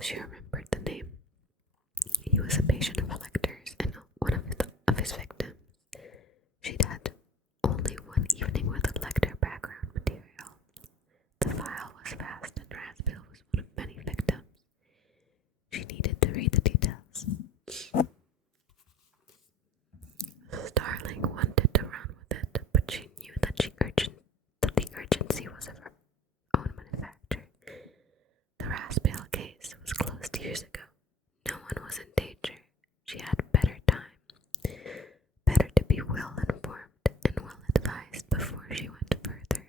she remembered the name. He was a patient of Lecter's and one of his victims. She'd had only one evening with a Lecter background material. The file was vast and Raspill was one of many victims. She needed to read the details. Starling wanted to run with it, but she knew that the urgency was of her own manufacture. The Raspill case was closed years ago. No one was in danger. She had better time. Better to be well informed and well advised before she went further.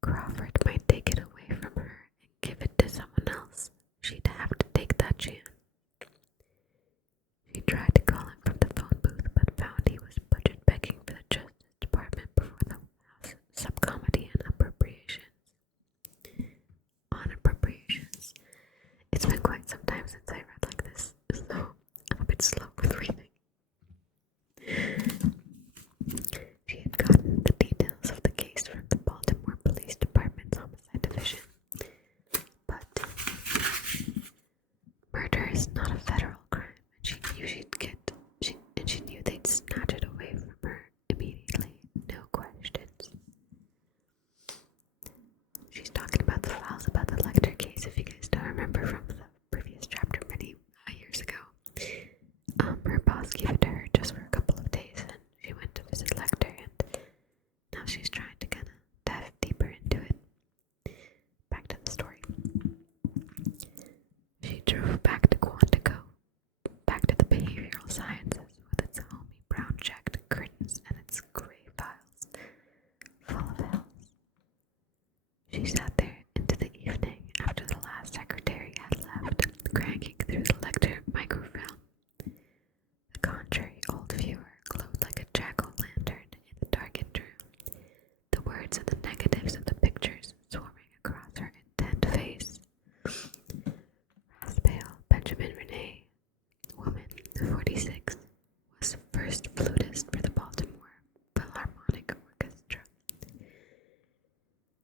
Crawford might take it away from her and give it to someone else. She'd have to take that chance. She tried to call him from the phone booth, but found he was budget begging for the Justice Department before the House Subcommittee on Appropriations. It's been quite some time since I read like this, so I'm a bit slow with reading. She had gotten the details of the case from the Baltimore Police Department's Homicide Division, but murder is not a federal crime, and she knew they'd snatch it away from her immediately, no questions. She's talking about the files about the Lecter case, if you guys don't remember from the previous chapter many years ago. Her boss gave it to her just for a couple of days, and she went to visit Lecter, and now she's trying to kind of dive deeper into it. Back to the story. She drove back to Quantico, back to the behavioral sciences with its homey brown-checked curtains and its gray files full of hells. She sat there into the evening after the last secretary had left, cranking through the Lecter microfilm. The contrary old viewer glowed like a jack-o'-lantern in the darkened room, the words and the negatives of the pictures swarming across her intent face. Raspill Benjamin Rene, woman, 46, was first flutist for the Baltimore Philharmonic Orchestra.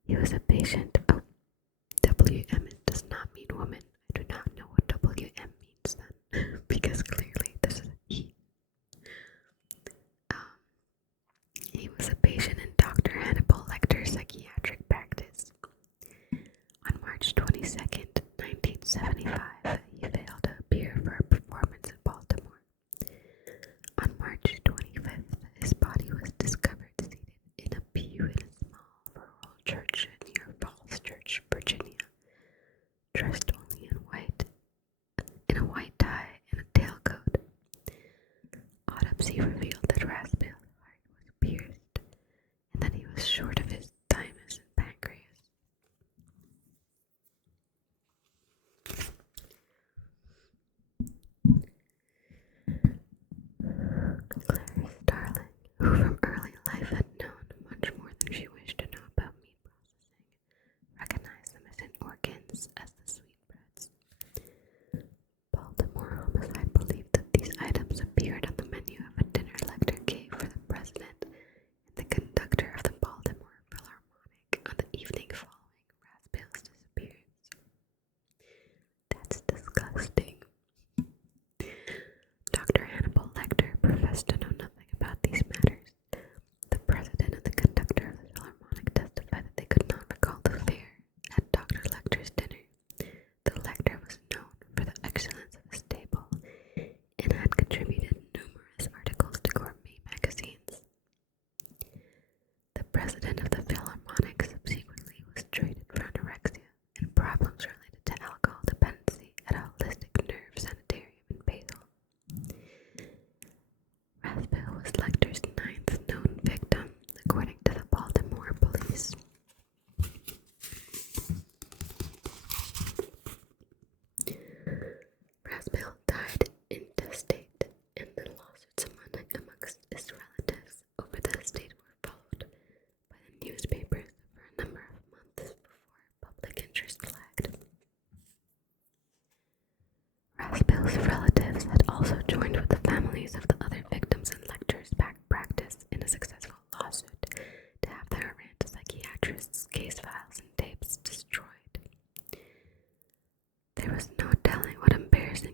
He was a patient of WM. It does not mean woman. I do not know what WM means then, because clearly this is a he. He was a patient in Dr. Hannibal Lecter's psychiatric practice. On March 22nd, 1975, he failed to appear for a performance in Baltimore. On March 25th, his body was discovered seated in a pew in a small rural church near Falls Church, Virginia, dressed only in a white tie and a tailcoat. Autopsy revealed that Raspill's heart was pierced and that he was short of his thymus and pancreas. Clarice Starling, who from early life had known much more than she wished to know about meat processing, recognized the missing organs as the sweetbreads. Baltimore Homicide believed that these items appeared on the menu of a dinner Lecter gave for the president and the conductor of the Baltimore Philharmonic on the evening following Raspill's disappearance. That's disgusting. Dr. Hannibal Lecter professed to know nothing about these matters. The president and the conductor of the Philharmonic testified that they could not recall the fare at Dr. Lecter's dinner.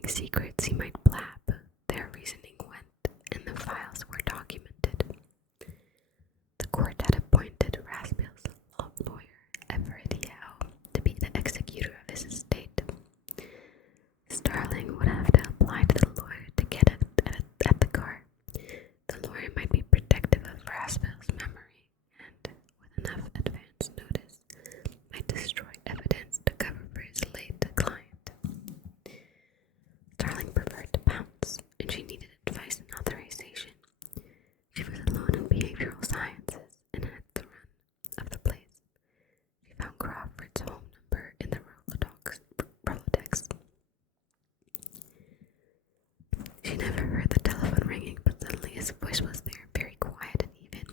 secrets he might blab. Their reasoning went, and the files were documented. The court had appointed Raspiel's lawyer, Everett Yao, to be the executor of his estate. Starling would have to apply to the lawyer to get at the car. The lawyer might be protective of Raspiel's memory and, with enough advance notice, might destroy evidence to cover for his late client. Starling preferred to pounce, and she needed advice and authorization. She was alone in behavioral sciences and had the run of the place. She found Crawford's home number in the Rolodex. She never heard the telephone ringing, but suddenly his voice was there, very quiet and even.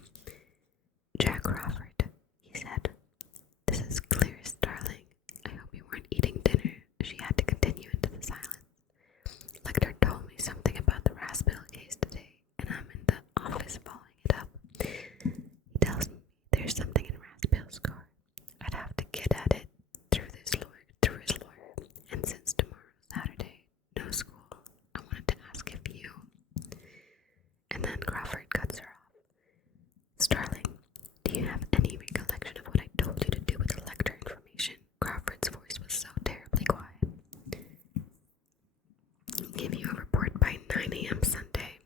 "Jack Crawford," he said. "This is clear as Starling. I hope you weren't eating dinner." She had to continue into the silence. "Lecter told me something about the Raspiel case today, and I'm in the office following it up. He tells me there's something in Raspiel's car. I'd have to get at it through his lawyer, and since tomorrow's Saturday, no school, I wanted to ask if you..." And then Crawford cuts her off. "Starling, do you have any recollection of what I told you to do with the Lecter information?" Crawford's voice was so terribly quiet. "Give you a report by 9 a.m. Sunday."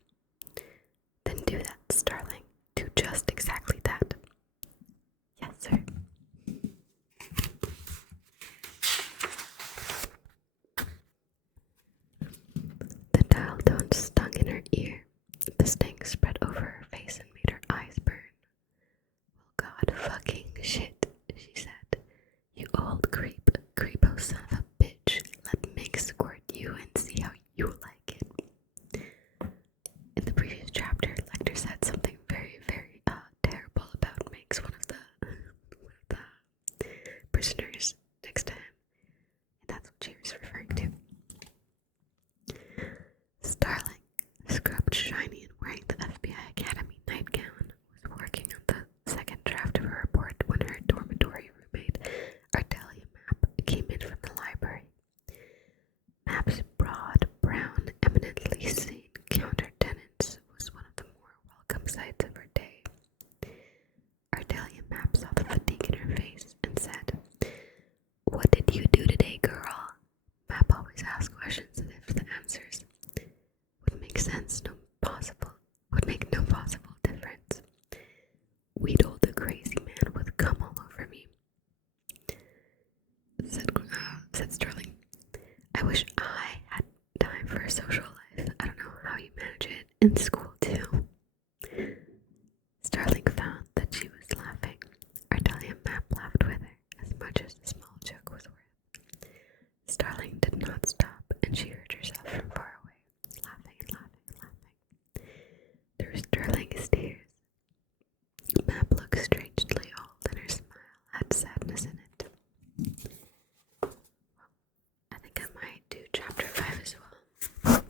"Then do that, Starling. Do just exactly that." "Yes, sir." The dial tone stung in her ear. The sting spread over her face and made her eyes burn. "Well, God fucking shit," she said. "You old creepo son of a bitch. Let Meg squirt you and see how you like it." In the previous chapter, Lecter said something very, very terrible about Meg's one of the prisoners next to him, and that's what she was referring to. Starling, scrubbed shiny and wearing the FBI Academy nightgown, was working on the second draft of her report when her dormitory roommate, Ardelia Mapp, came in from the library. Mapp's broad, brown, eminently sane countertenance was one of the more welcome sights of her day. Ardelia Mapp saw the fatigue in her face and said, "What did you do today, girl?" Mapp always asked questions as if the answers would make no possible difference. "Weedle the crazy man would come all over me," said Starling. "I wish I had time for a social life. I don't know how you manage it in school too." Starling found that she was laughing. Ardelia Mapp laughed with her, as much as the small joke was worth. Starling did not stop, and she heard herself from far away, laughing and laughing and laughing. Through Starling's tears, Mapp looked strangely old, and her smile had sadness in it. I think I might do chapter 5 as well,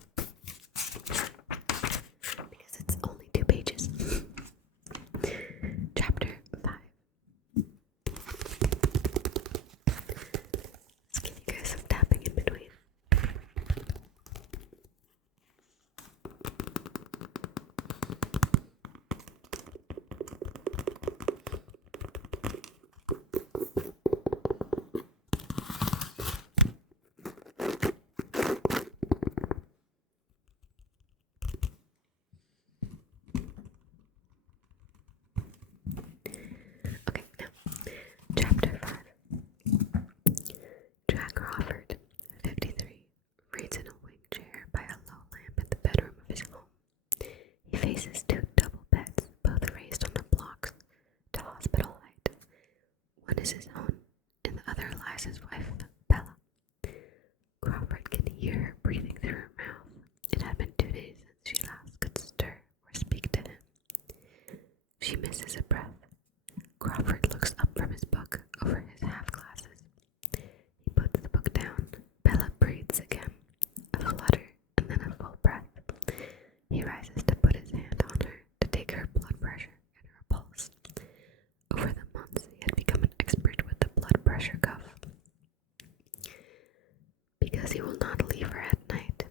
because it's only 2 pages. Chapter 5. Let's give you guys some tapping in between. Okay, now, chapter 5. Jack Crawford, 53, reads in a wing chair by a low lamp in the bedroom of his home. He faces 2 double beds, both raised on the blocks to hospital height. One is his own, and the other lies his wife, Bella. Crawford can hear her breathing through her mouth. It had been 2 days since she last could stir or speak to him. She misses a breath. Crawford looks up from his book over his half-glasses. He puts the book down. Bella breathes again, a flutter, and then a full breath. He rises to put his hand on her, to take her blood pressure and her pulse. Over the months, he had become an expert with the blood pressure cuff. Because he will not leave her at night,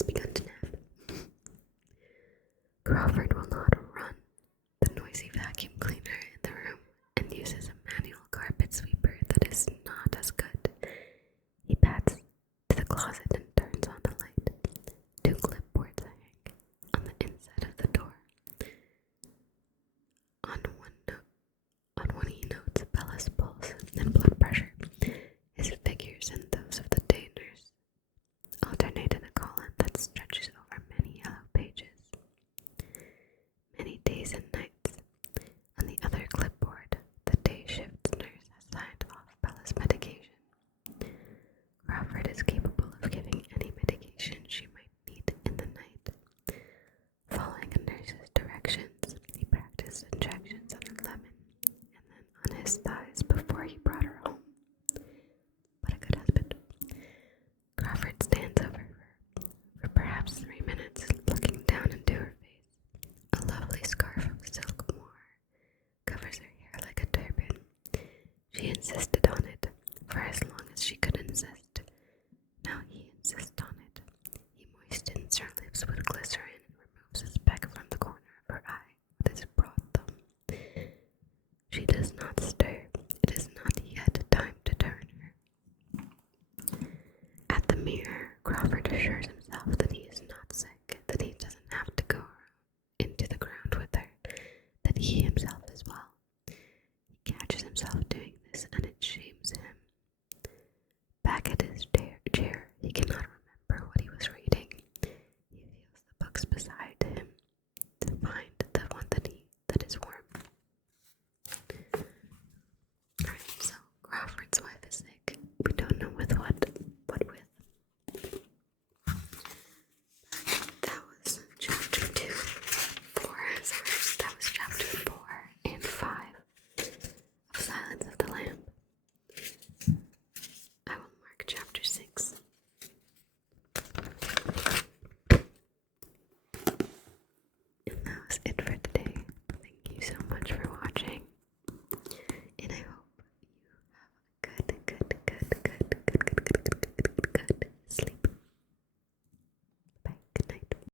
has begun to nap. Crawford will not run the noisy vacuum cleaner in the room and uses a manual carpet sweeper that is not as good. He pats to the closet and turns on the light. 2 clipboards hang on the inside of the door. On one he notes Bella's pulse and blood pressure. His figures and those of the day nurse alternate in a column that stretches over many yellow pages. Many days and nights. On the other clipboard, the day shift nurse has signed off Bella's medication. Crawford is capable of giving any medication she might need in the night. Following a nurse's directions, he practiced injections on her lemon and then on his thighs before he brought her home. But a good husband. Crawford stands over her for perhaps 3 minutes, looking down into her face. A lovely scarf of silk moire covers her hair like a turban. She insisted on it for as long as she could insist. Now he insists on it. He moistens her lips with glycerin and removes a speck from the corner of her eye with his broad thumb. She does not stir. It is not yet time to turn her. At the mirror, Crawford assures himself that he is not sick, that he doesn't have to go into the ground with her, that he himself is well. He catches himself doing this and it shames him. Back at his chair, he cannot remember what he was reading. He feels the books beside him to find the one that is warm. Alright, so Crawford's wife is sick. We don't know with what with. That was chapter 2. 4, sorry, that was chapter 4 and 5 of Silence of the Lamb. I will mark chapter 6. And that was it for